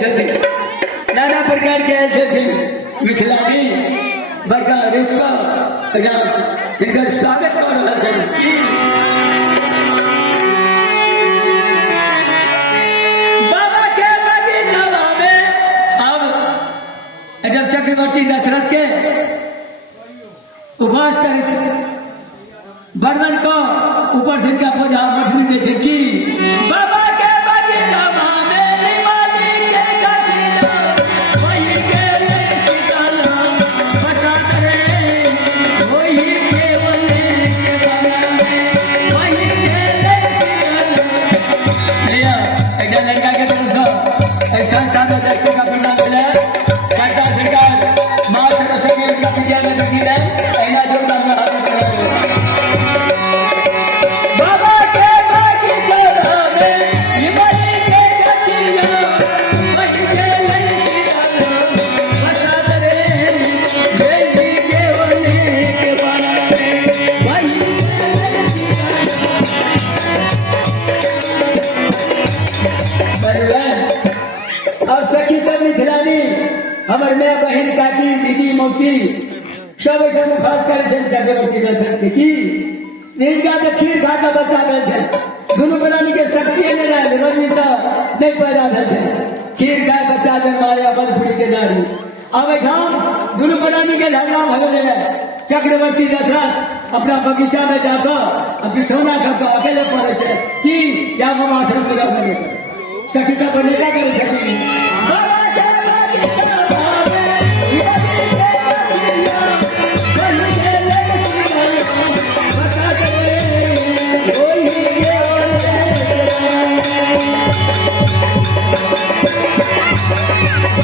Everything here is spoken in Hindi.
छथि नाना प्रकार के आयल छथि मिथिलानी बड़का रिश्ता इनकर स्वागत कर रहा छथि बाबा के बगीचा में अब जब चक्रवर्ती दशरथ के उपवास करे वर्णन को ऊपर से इनका पूजा मजबूरी में थे कि बाबा के बगीचा में निमाली के गछिया वही के सीताला बचा करे वही केवल के बाला में वही के सीताला भैया एक लड़का के तरफ ऐसा सादा दर्शक का परिणाम मिला सरकार सरकार मां सरस्वती का विद्यालय लगी है ऐना जो हमर मैं बहन काकी दीदी मौसी सब एकदम खास करे चक्रवर्ती दशरथ की इनका तो खीर खा का बच्चा गए थे दोनों प्राणी के शक्ति नहीं रहे रवि से नहीं पैदा थे खीर खाए बच्चा जन्माया बलपुरी के नारी अब हम दोनों प्राणी के झगड़ा भगले चक्रवर्ती दशरथ अपना बगीचा में जाकर बिछौना करके अकेले पड़े थे कि क्या हम आश्रम पूरा बने सखी का बनेगा करे